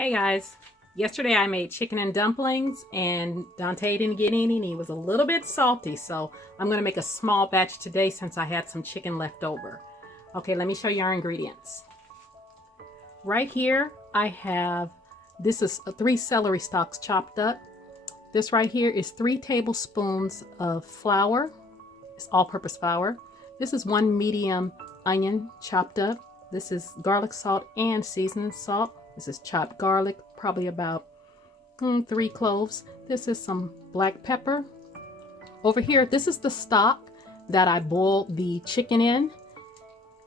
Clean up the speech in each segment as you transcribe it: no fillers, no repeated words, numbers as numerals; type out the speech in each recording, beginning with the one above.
Hey guys, yesterday I made chicken and dumplings and Dante didn't get any and he was a little bit salty, so I'm going to make a small batch today since I had some chicken left over. Okay, let me show you our ingredients. Right here I have, this is 3 celery stalks chopped up. This right here is 3 tablespoons of flour. It's all-purpose flour. This is 1 medium onion chopped up. This is garlic salt and seasoning salt. This is chopped garlic, probably about 3 cloves. This is some black pepper. Over here, this is the stock that I boiled the chicken in.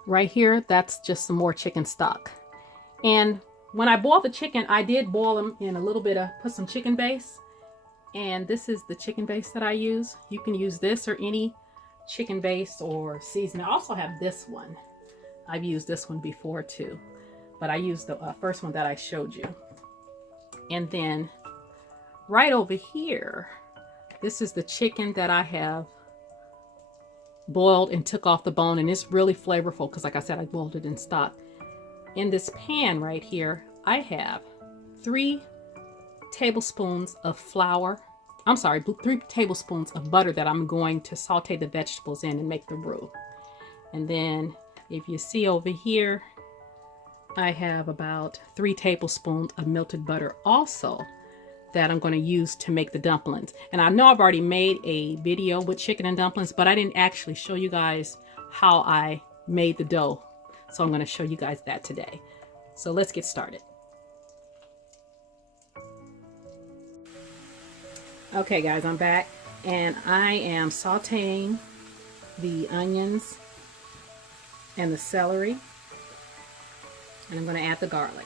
Right here, that's just some more chicken stock. And when I boiled the chicken, I did boil them in a little bit of, put some chicken base. And this is the chicken base that I use. You can use this or any chicken base or seasoning. I also have this one. I've used this one before too, but I used the first one that I showed you. And then right over here, this is the chicken that I have boiled and took off the bone, and it's really flavorful because, like I said, I boiled it in stock. In this pan right here, I have 3 tablespoons of flour. I'm sorry, 3 tablespoons of butter that I'm going to saute the vegetables in and make the roux. And then if you see over here, I have about 3 tablespoons of melted butter also that I'm going to use to make the dumplings. And I know I've already made a video with chicken and dumplings, but I didn't actually show you guys how I made the dough. So I'm going to show you guys that today. So let's get started. Okay guys, I'm back and I am sauteing the onions and the celery, and I'm going to add the garlic.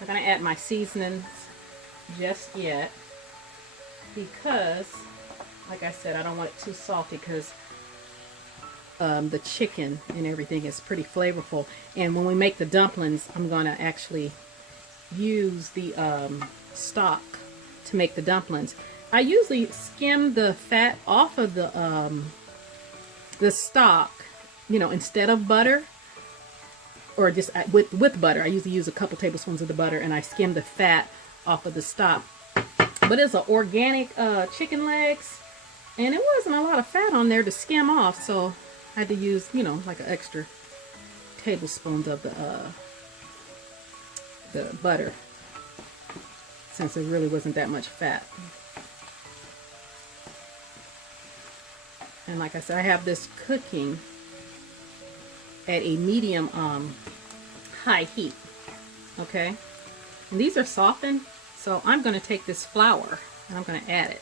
I'm going to add my seasonings just yet because, like I said, I don't want it too salty because the chicken and everything is pretty flavorful. And when we make the dumplings, I'm going to actually use the stock to make the dumplings. I usually skim the fat off of the stock, you know, instead of butter, or just with butter. I usually use a couple tablespoons of the butter and I skim the fat off of the stock. But it's an organic chicken legs, and it wasn't a lot of fat on there to skim off, so I had to use, you know, like an extra tablespoon of the butter, since there really wasn't that much fat. And like I said, I have this cooking at a medium high heat. Okay, and these are softened, so I'm going to take this flour and I'm going to add it.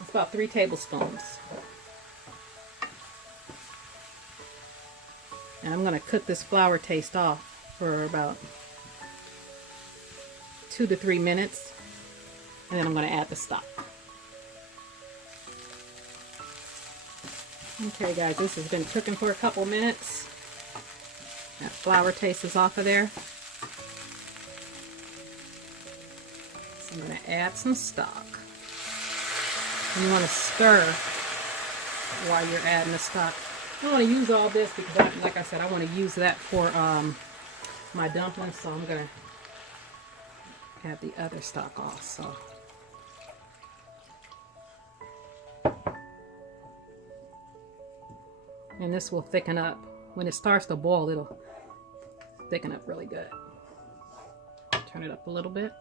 It's about 3 tablespoons. And I'm going to cook this flour taste off for about 2 to 3 minutes, and then I'm going to add the stock. Okay guys, this has been cooking for a couple minutes. That flour taste is off of there. So I'm going to add some stock. And you want to stir while you're adding the stock. I want to use all this because, like I said, I want to use that for my dumplings, so I'm going to add the other stock also. And this will thicken up. When it starts to boil, it'll thicken up really good. Turn it up a little bit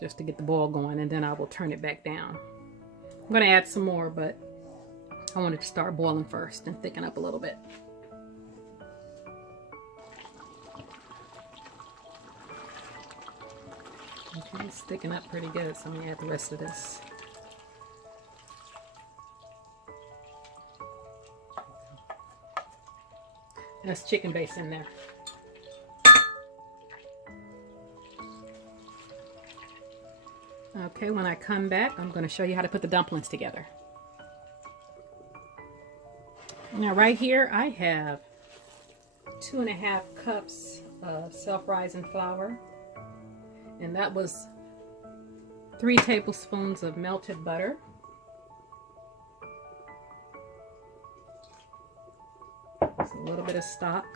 just to get the boil going, and then I will turn it back down. I'm going to add some more, but I want it to start boiling first and thicken up a little bit. Okay, it's thickening up pretty good, so I'm going to add the rest of this. That's chicken base in there. Okay, when I come back, I'm going to show you how to put the dumplings together. Now right here, I have 2½ cups of self-rising flour, and that was 3 tablespoons of melted butter, Just a little bit of stock.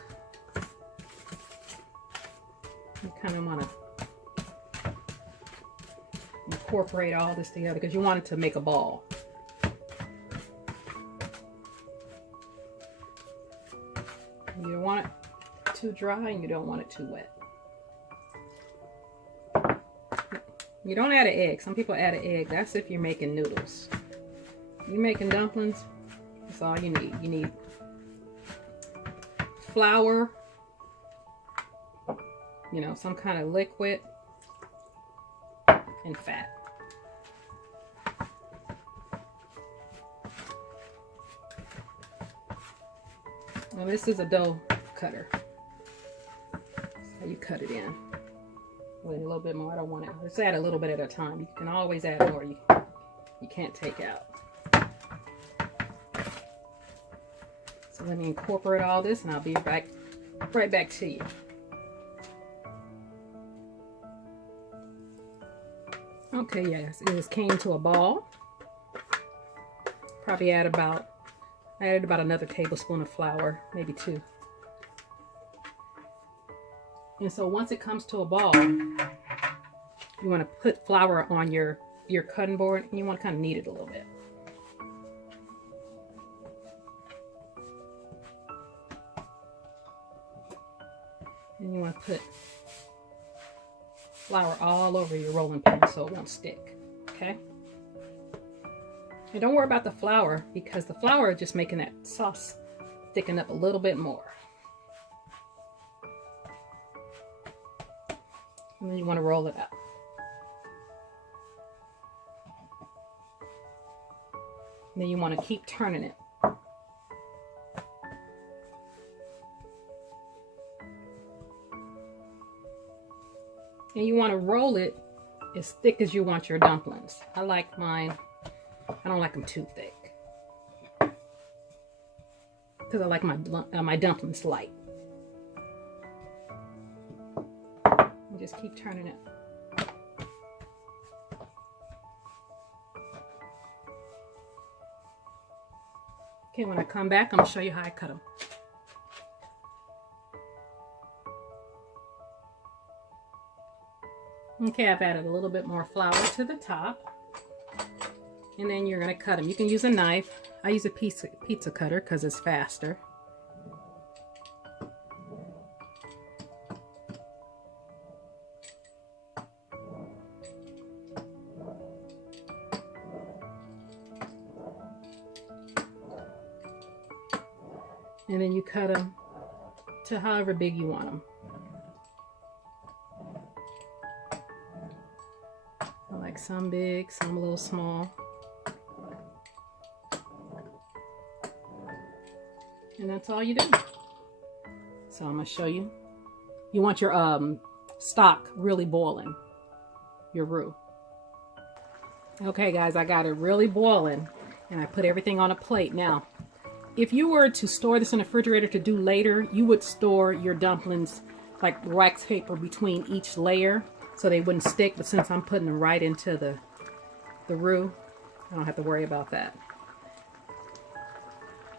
You kind of want to incorporate all this together because you want it to make a ball. You don't want it too dry and you don't want it too wet. You don't add an egg. Some people add an egg. That's if you're making noodles. You're making dumplings, that's all you need. You need flour, you know, some kind of liquid, and fat. Now this is a dough cutter. So you cut it in. Wait a little bit more. I don't want it. Let's add a little bit at a time. You can always add more. You can't take out. So let me incorporate all this, and I'll be right back to you. Okay, yes, it just came to a ball. Probably I added about another tablespoon of flour, maybe 2. And so once it comes to a ball, you want to put flour on your cutting board, and you want to kind of knead it a little bit. And you want to put flour all over your rolling pin so it won't stick, okay? And don't worry about the flour, because the flour is just making that sauce thicken up a little bit more. And then you want to roll it out. And then you want to keep turning it. And you want to roll it as thick as you want your dumplings. I like mine, I don't like them too thick, because I like my dumplings light. And just keep turning it. Okay, when I come back, I'm going to show you how I cut them. Okay, I've added a little bit more flour to the top. And then you're going to cut them. You can use a knife. I use a pizza cutter because it's faster. And then you cut them to however big you want them. I like some big, some a little small. And that's all you do. So I'm going to show you. You want your stock really boiling, your roux. Okay guys, I got it really boiling and I put everything on a plate. Now, if you were to store this in the refrigerator to do later, you would store your dumplings like wax paper between each layer so they wouldn't stick. But since I'm putting them right into the roux, I don't have to worry about that.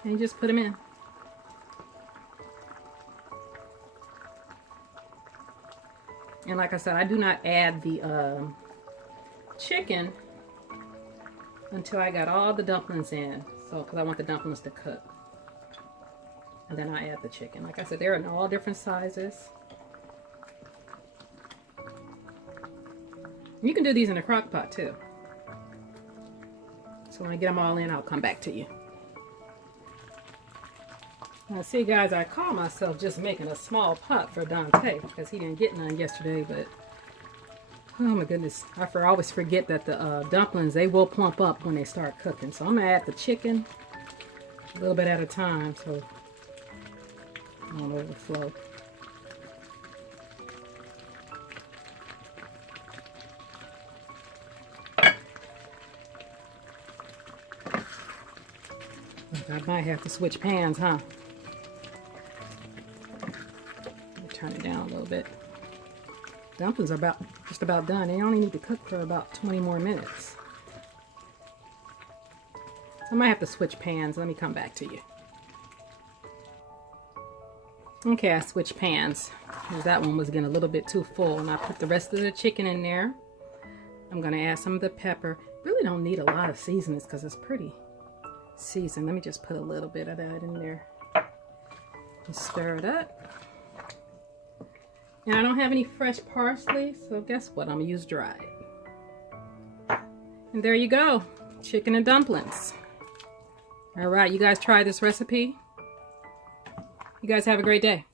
And you just put them in. And like I said, I do not add the chicken until I got all the dumplings in. So, because I want the dumplings to cook. And then I add the chicken. Like I said, they're in all different sizes. You can do these in a crock pot too. So when I get them all in, I'll come back to you. Now see guys, I call myself just making a small pot for Dante because he didn't get none yesterday, but oh my goodness, I always forget that the dumplings, they will plump up when they start cooking. So I'm going to add the chicken a little bit at a time so it won't overflow. I might have to switch pans, huh? Turn it down a little bit. Dumplings are just about done. They only need to cook for about 20 more minutes. I might have to switch pans. Let me come back to you. Okay, I switched pans because that one was getting a little bit too full, and I put the rest of the chicken in there. I'm gonna add some of the pepper. Really don't need a lot of seasonings because it's pretty seasoned. Let me just put a little bit of that in there. Just stir it up. And I don't have any fresh parsley, so guess what? I'm gonna use dried. And there you go, chicken and dumplings. All right, you guys try this recipe. You guys have a great day.